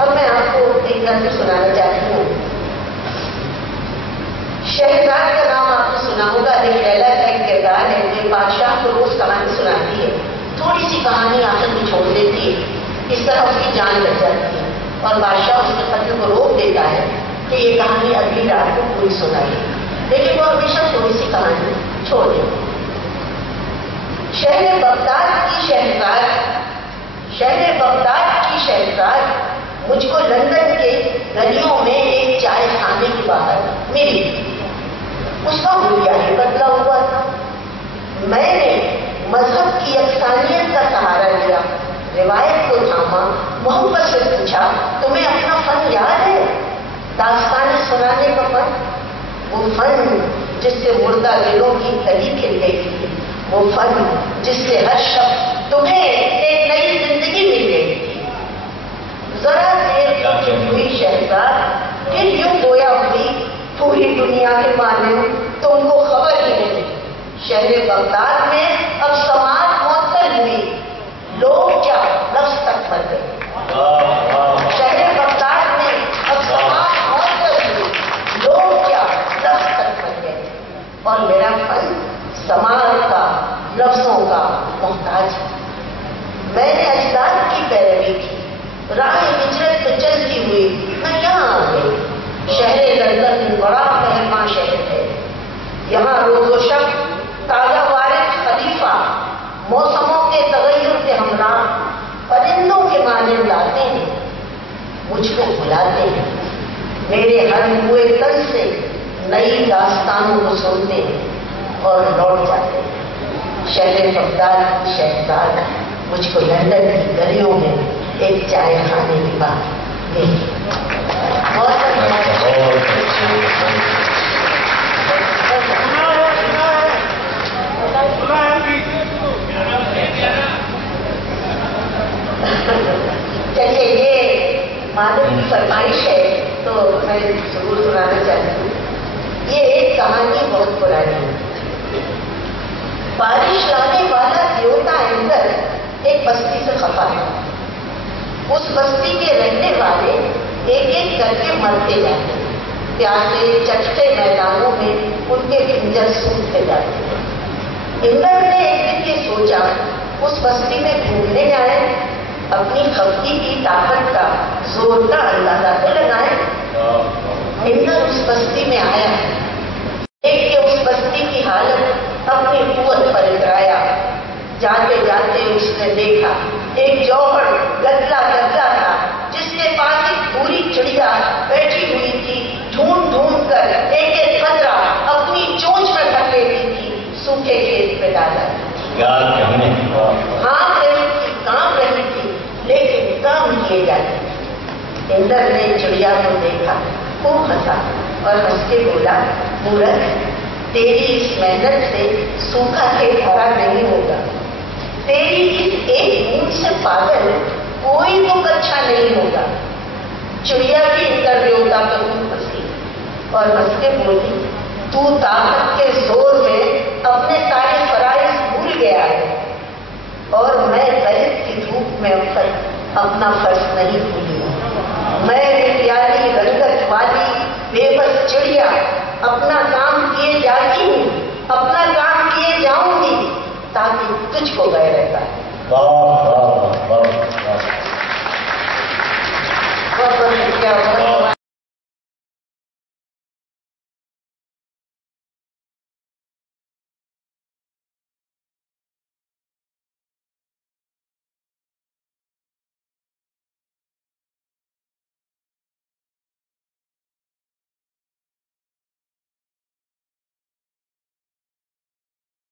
اب میں آپ کو ایک غزل سنانا چاہتی ہوں. شہزاد کا نام آپ نے سنا ہوگا. لیلا کا ایک کردار ہے جو بادشاہ کو روز کہانی سناتی ہے. تھوڑی سی کہانی آخر میں چھوڑ دیتی ہے. اس طرح اس کی جان لگ جاتی ہے اور بادشاہ اس کے قتل کو روک دیتا ہے کہ یہ کہانی اگلی رات کو پوری سنائیے. لیکن وہ ہمیشہ تھوڑی سی کہانی چھوڑ دیتی ہے. شہر بغداد کی شہزاد مجھ کو لندن کے گلیوں میں ایک چائے خانے کے باہر ملی. اس کا حلیہ ہی بدلا ہوا تھا. میں نے مذہب کی یکسانیت کا سہارا لیا, روایت کو تھاما, محبت سے پوچھا تمہیں اپنا فن یاد ہے؟ داستانیں سنانے کا فن, وہ فن جس سے مردہ دلوں کی کلی کھل گئی تھی, وہ فن جس سے ہر شخص تمہیں ایک نئی زندگی مل گئی تھی. ذرا دیر ہوئی شہزاد پھر یوں گویا ہوئی پوری دنیا کے ماننے تم کو خبر ہی نہیں. شہر بغداد میں اب سماعت معطل ہوئی, لوگ کیا لفظ تک مر گئے. شہر بغداد میں اب سماعت معطل ہوئی, لوگ کیا لفظ تک مر گئے. اور میرا فن سماعت کا, لفظوں کا محتاج ہے. میں نے اجداد کی پیروی کی, راہ ہجرت پہ چلتی ہوئی میں یہاں آ گئی. شہر لندن بڑا مہربان شہر ہے. یہاں روز و شب تازہ وارد خلیفہ موسموں کے تغیر کے ہمراہ پرندوں کے مانند آتے ہیں, مجھ کو بلاتے ہیں, میرے ہر ہوئے تن سے نئی داستانوں کو سنتے ہیں اور لوٹ جاتے ہیں. شہر بغداد کی شہزاد مجھ کو لندن کی گلیوں میں ایک چائے خانے کی بات ملی. چلیے یہ مادر کی فرمائش ہے تو میں ضرور سنانا چاہتی ہوں. یہ ایک کہانی بہت پرانی ہے. بارش لانے والا دیوتا اندر ایک بستی سے خفا ہے. اس بستی کے رہنے والے ایک ایک کر کے مرتے جاتے ہیں. پیاسے چٹتے میدانوں میں ان کے پنجر سوکھتے جاتے ہیں. اندر نے ایک دن یہ سوچا اس بستی میں گھومنے جائیں, اپنی خفتی کی طاقت کا زوردار اندازہ تو لگائیں. اندر اس بستی میں آیا, ایک کہ اس بستی کی حالت اپنی قوت پر اترایا. جاتے جاتے اس نے دیکھا ایک جوہر گدلا گدلا تھا جس کے پاس ایک پوری چڑیا بیٹھی ہوئی تھی. ڈھونڈ ڈھونڈ کر ایک ایک قطرہ اپنی چونچ میں رکھ لیتی تھی, سوکھے کھیت پہ ڈالا. ہانپ رہی تھی, کانپ رہی تھی, لیکن کام کیے جاتے. اندر نے چڑیا کو دیکھا, خوب ہنسا اور ہنس کے بولا, مورخ تیری اس محنت سے سوکھا کھیت ہرا نہیں ہوگا. تیری اس ایک بوند سے پاگل کوئی تو اچھا نہیں ہوگا. چڑیا بھی اندر دیوتا پر ہنسی اور ہنس کے بولی, تو طاقت کے زور میں اپنے سارے فرائض بھول گیا ہے اور میں غیرت کی دھوپ میں اب تک اپنا فرض نہیں بھولی ہوں. میں پیاری رنگت والی بے بس چڑیا اپنا کام کیے جاتی ہوں, اپنا کام کیے جاؤں گی تاکہ تجھ کو غیرت آئے.